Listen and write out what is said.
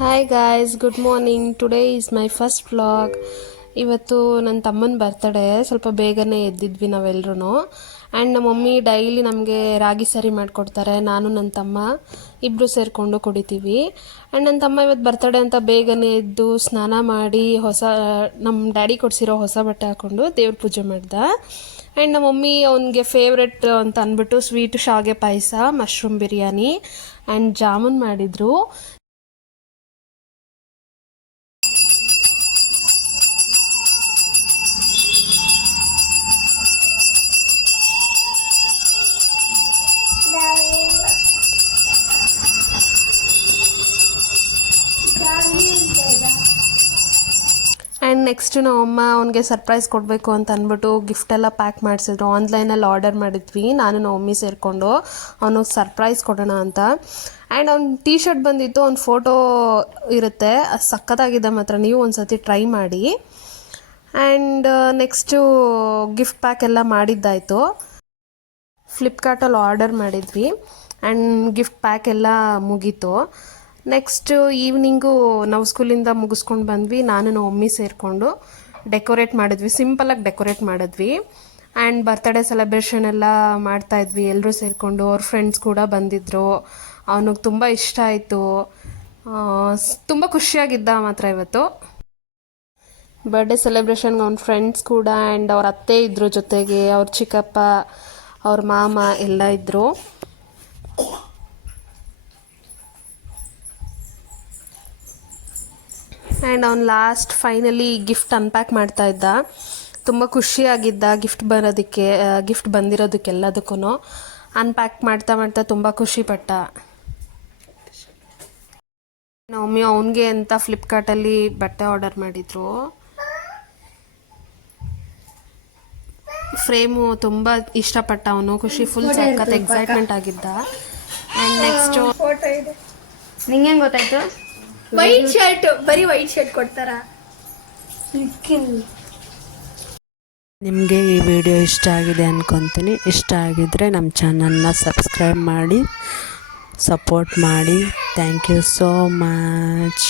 Hi guys, good morning. Today is my first vlog. ಇವತ್ತು ನನ್ನ ತಮ್ಮನ ಬರ್ತಡೇ. ಸ್ವಲ್ಪ ಬೇಗನೆ ಎದ್ದಿದ್ವಿ ನಾವೆಲ್ಲರೂ. ಆ್ಯಂಡ್ ನಮ್ಮ ಮಮ್ಮಿ ಡೈಲಿ ನಮಗೆ ರಾಗಿ ಸರಿ ಮಾಡಿಕೊಡ್ತಾರೆ. ನಾನು ನನ್ನ ತಮ್ಮ ಇಬ್ಬರು ಸೇರಿಕೊಂಡು ಕುಡಿತೀವಿ. ಆ್ಯಂಡ್ ನನ್ನ ತಮ್ಮ ಇವತ್ತು ಬರ್ತಡೇ ಅಂತ ಬೇಗನೆ ಎದ್ದು ಸ್ನಾನ ಮಾಡಿ ನಮ್ಮ ಡ್ಯಾಡಿ ಕೊಡಿಸಿರೋ ಹೊಸ ಬಟ್ಟೆ ಹಾಕ್ಕೊಂಡು ದೇವ್ರ ಪೂಜೆ ಮಾಡ್ದ. ಆ್ಯಂಡ್ ನಮ್ಮ ಮಮ್ಮಿ ಅವನಿಗೆ ಫೇವ್ರೆಟ್ ಅಂತ ಅಂದ್ಬಿಟ್ಟು ಸ್ವೀಟ್ ಶಾವಿಗೆ ಪಾಯಸ, ಮಶ್ರೂಮ್ ಬಿರಿಯಾನಿ ಆ್ಯಂಡ್ ಜಾಮೂನ್ ಮಾಡಿದರು. ಆ್ಯಂಡ್ ನೆಕ್ಸ್ಟ್ ನಮ್ಮಮ್ಮ ಅವನಿಗೆ ಸರ್ಪ್ರೈಸ್ ಕೊಡಬೇಕು ಅಂತ ಅಂದ್ಬಿಟ್ಟು ಗಿಫ್ಟೆಲ್ಲ ಪ್ಯಾಕ್ ಮಾಡಿಸಿದ್ರು. ಆನ್ಲೈನಲ್ಲಿ ಆರ್ಡರ್ ಮಾಡಿದ್ವಿ, ನಾನು ನಮ್ಮ ಮಮ್ಮಿ ಸೇರಿಕೊಂಡು ಅವನಿಗೆ ಸರ್ಪ್ರೈಸ್ ಕೊಡೋಣ ಅಂತ. ಆ್ಯಂಡ್ ಅವ್ನ ಟೀ ಶರ್ಟ್ ಬಂದಿತ್ತು, ಅವ್ನ ಫೋಟೋ ಇರುತ್ತೆ, ಅದು ಸಖತ್ತಾಗಿದೆ ಮಾತ್ರ. ನೀವು ಒಂದು ಸತಿ ಟ್ರೈ ಮಾಡಿ. ಆ್ಯಂಡ್ ನೆಕ್ಸ್ಟು ಗಿಫ್ಟ್ ಪ್ಯಾಕ್ ಎಲ್ಲ ಮಾಡಿದ್ದಾಯಿತು. ಫ್ಲಿಪ್ಕಾರ್ಟಲ್ಲಿ ಆರ್ಡರ್ ಮಾಡಿದ್ವಿ ಆ್ಯಂಡ್ ಗಿಫ್ಟ್ ಪ್ಯಾಕ್ ಎಲ್ಲ ಮುಗೀತು. ನೆಕ್ಸ್ಟು ಈವ್ನಿಂಗು ನಾವು ಸ್ಕೂಲಿಂದ ಮುಗಿಸ್ಕೊಂಡು ಬಂದ್ವಿ. ನಾನು ನಮ್ಮ ಮಮ್ಮಿ ಸೇರಿಕೊಂಡು ಡೆಕೋರೇಟ್ ಮಾಡಿದ್ವಿ, ಸಿಂಪಲಾಗಿ ಡೆಕೋರೇಟ್ ಮಾಡಿದ್ವಿ. ಆ್ಯಂಡ್ ಬರ್ತಡೇ ಸೆಲೆಬ್ರೇಷನ್ ಎಲ್ಲ ಮಾಡ್ತಾಯಿದ್ವಿ ಎಲ್ಲರೂ ಸೇರಿಕೊಂಡು. ಅವ್ರ ಫ್ರೆಂಡ್ಸ್ ಕೂಡ ಬಂದಿದ್ದರು. ಅವನಿಗೆ ತುಂಬ ಇಷ್ಟ ಆಯಿತು, ತುಂಬ ಖುಷಿಯಾಗಿದ್ದ ಮಾತ್ರ ಇವತ್ತು. ಬರ್ಡೇ ಸೆಲೆಬ್ರೇಷನ್ಗೆ ಅವ್ನ ಫ್ರೆಂಡ್ಸ್ ಕೂಡ ಆ್ಯಂಡ್ ಅವ್ರ ಅತ್ತೆ ಇದ್ದರು ಜೊತೆಗೆ, ಅವ್ರ ಚಿಕ್ಕಪ್ಪ, ಅವ್ರ ಮಾಮ ಎಲ್ಲ ಇದ್ದರು. ಆ್ಯಂಡ್ ಅವ್ನು ಲಾಸ್ಟ್ ಫೈನಲಿ ಗಿಫ್ಟ್ ಅನ್ಪ್ಯಾಕ್ ಮಾಡ್ತಾ ಇದ್ದ. ತುಂಬ ಖುಷಿಯಾಗಿದ್ದ ಗಿಫ್ಟ್ ಬಂದಿರೋದಕ್ಕೆಲ್ಲದಕ್ಕೂ. ಅನ್ಪ್ಯಾಕ್ ಮಾಡ್ತಾ ಮಾಡ್ತಾ ತುಂಬ ಖುಷಿಪಟ್ಟ. ನಮ್ಮಮ್ಮಿ ಅವನಿಗೆ ಅಂತ ಫ್ಲಿಪ್ಕಾರ್ಟಲ್ಲಿ ಬಟ್ಟೆ ಆರ್ಡರ್ ಮಾಡಿದರು. ಫ್ರೇಮು ತುಂಬ ಇಷ್ಟಪಟ್ಟ ಅವನು, ಖುಷಿ ಫುಲ್ ಸಖತ್ ಎಕ್ಸೈಟ್ಮೆಂಟ್ ಆಗಿದ್ದ. ಆ್ಯಂಡ್ ನೆಕ್ಸ್ಟು ಫೋಟೋ ಇದೆ. ನಿಂಗೆ ಗೊತ್ತಾಯ್ತು? ವೈಟ್ ಶರ್ಟ್, ಬರೀ ವೈಟ್ ಶರ್ಟ್ ಕೊಡ್ತಾರ. ನಿಮಗೆ ಈ ವಿಡಿಯೋ ಇಷ್ಟ ಆಗಿದೆ ಅಂದ್ಕೊತೀನಿ. ಇಷ್ಟ ಆಗಿದ್ದರೆ ನಮ್ಮ ಚಾನಲ್ನ ಸಬ್ಸ್ಕ್ರೈಬ್ ಮಾಡಿ, ಸಪೋರ್ಟ್ ಮಾಡಿ. Thank you so much.